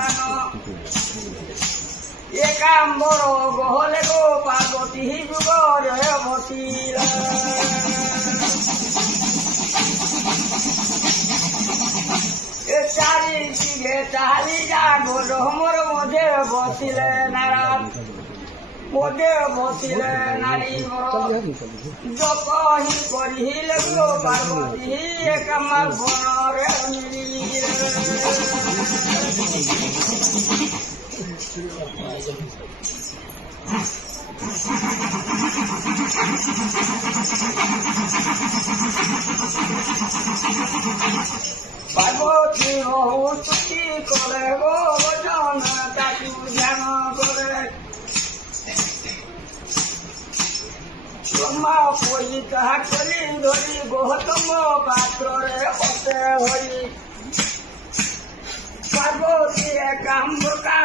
দান একাম্বর গহলে গো পার্বতী যুগরে মতির চারিদিকে চালি যাগো রহমর মধ্যে বসিলে নারায়ণ মধ্যে বসিলে নারী জপহি করিলে গো পার্বতী একাম্বর বনরে মিলিলে পার্বতী তুতি করে গো বচন তাকে ধ্যান করে ব্রহ্মা পরি তাহা করি ধরি গৌতম পাত্রে হতে হরি পার্বতী একাম্বকা